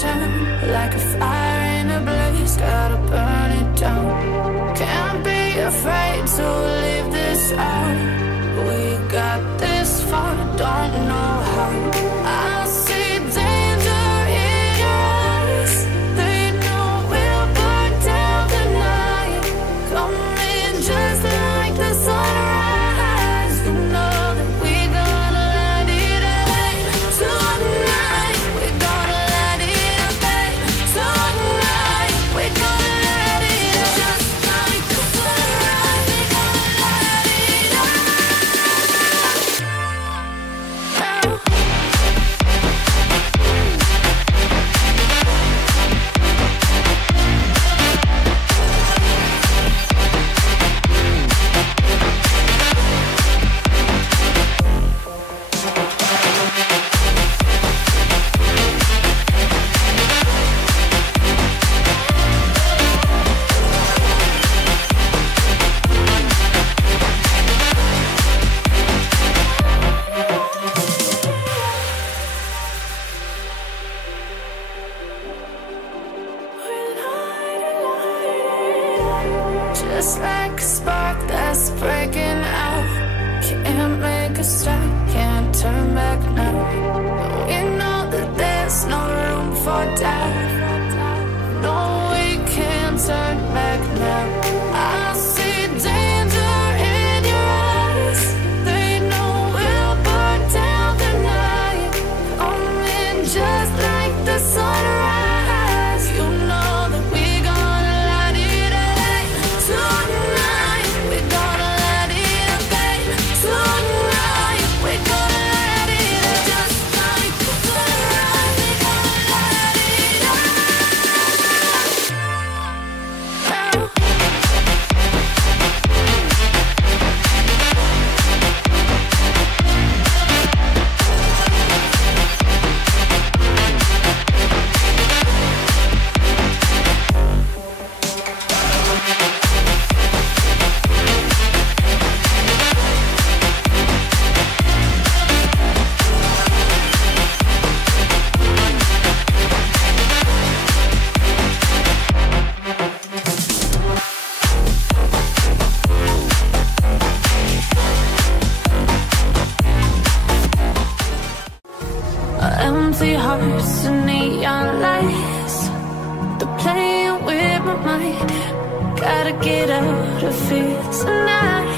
town, like a fire in a blaze, gotta burn it down. Can't be afraid to leave this out. We got this far, don't know how. I see danger in your eyes. They know we'll burn down the night. Coming just like the sunrise. You know that we're gonna let it rain tonight. We're gonna let it rain tonight. We're gonna let it just like the sunrise. We're gonna let it rain. Just like a spark that's breaking out. Can't make a stop, can't turn back now. We know that there's no room for doubt. No, we can't turn back now. I see danger in your eyes. They know we'll burn down the night. Coming just like the sunrise. You know that we're gonna let it rain tonight. We're gonna let it rain tonight. We're gonna let it just like the sunrise. We're gonna let it rain. Empty hearts and neon lights, they're playing with my mind. Gotta get out of here tonight.